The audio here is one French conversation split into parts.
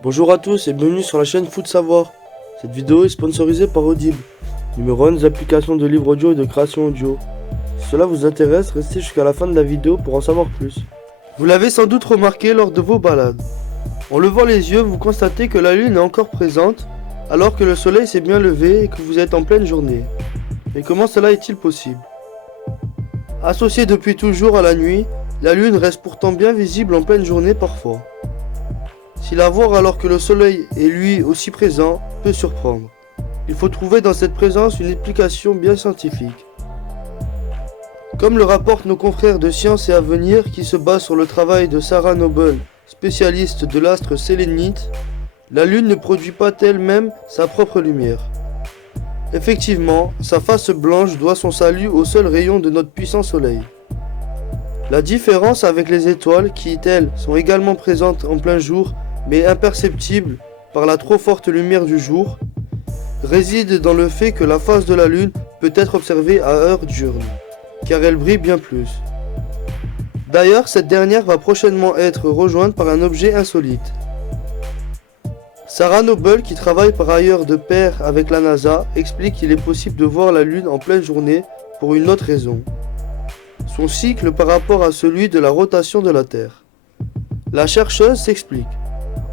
Bonjour à tous et bienvenue sur la chaîne Foot Savoir. Cette vidéo est sponsorisée par Audible, numéro 1 des applications de livres audio et de création audio. Si cela vous intéresse, restez jusqu'à la fin de la vidéo pour en savoir plus. Vous l'avez sans doute remarqué lors de vos balades. En levant les yeux, vous constatez que la lune est encore présente, alors que le soleil s'est bien levé et que vous êtes en pleine journée. Mais comment cela est-il possible? Associée depuis toujours à la nuit, la lune reste pourtant bien visible en pleine journée parfois. Si la voir alors que le soleil est lui aussi présent peut surprendre. Il faut trouver dans cette présence une explication bien scientifique. Comme le rapportent nos confrères de Science et Avenir qui se basent sur le travail de Sarah Noble, spécialiste de l'astre sélénite, la Lune ne produit pas elle-même sa propre lumière. Effectivement, sa face blanche doit son salut aux seuls rayons de notre puissant soleil. La différence avec les étoiles qui, elles, sont également présentes en plein jour, mais imperceptibles par la trop forte lumière du jour, réside dans le fait que la face de la Lune peut être observée à heure diurne, car elle brille bien plus. D'ailleurs, cette dernière va prochainement être rejointe par un objet insolite. Sarah Noble, qui travaille par ailleurs de pair avec la NASA, explique qu'il est possible de voir la Lune en pleine journée pour une autre raison. Son cycle par rapport à celui de la rotation de la Terre. La chercheuse s'explique.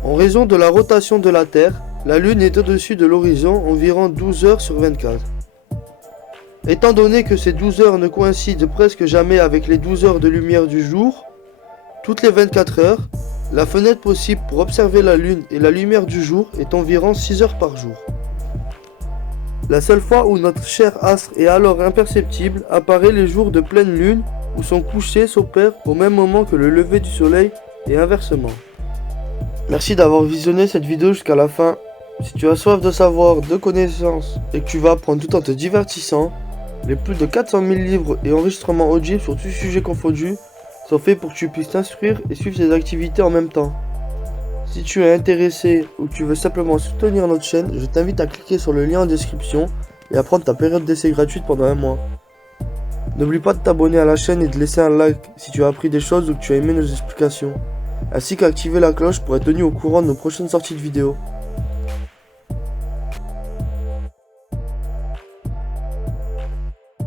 En raison de la rotation de la Terre, la Lune est au-dessus de l'horizon environ 12 heures sur 24. Étant donné que ces 12 heures ne coïncident presque jamais avec les 12 heures de lumière du jour, toutes les 24 heures, la fenêtre possible pour observer la Lune et la lumière du jour est environ 6 heures par jour. La seule fois où notre cher astre est alors imperceptible apparaît les jours de pleine lune où son coucher s'opère au même moment que le lever du soleil et inversement. Merci d'avoir visionné cette vidéo jusqu'à la fin. Si tu as soif de savoir, de connaissances et que tu vas apprendre tout en te divertissant, les plus de 400 000 livres et enregistrements audibles sur tous sujets confondus sont faits pour que tu puisses t'instruire et suivre tes activités en même temps. Si tu es intéressé ou que tu veux simplement soutenir notre chaîne, je t'invite à cliquer sur le lien en description et à prendre ta période d'essai gratuite pendant un mois. N'oublie pas de t'abonner à la chaîne et de laisser un like si tu as appris des choses ou que tu as aimé nos explications, ainsi qu'activer la cloche pour être tenu au courant de nos prochaines sorties de vidéos.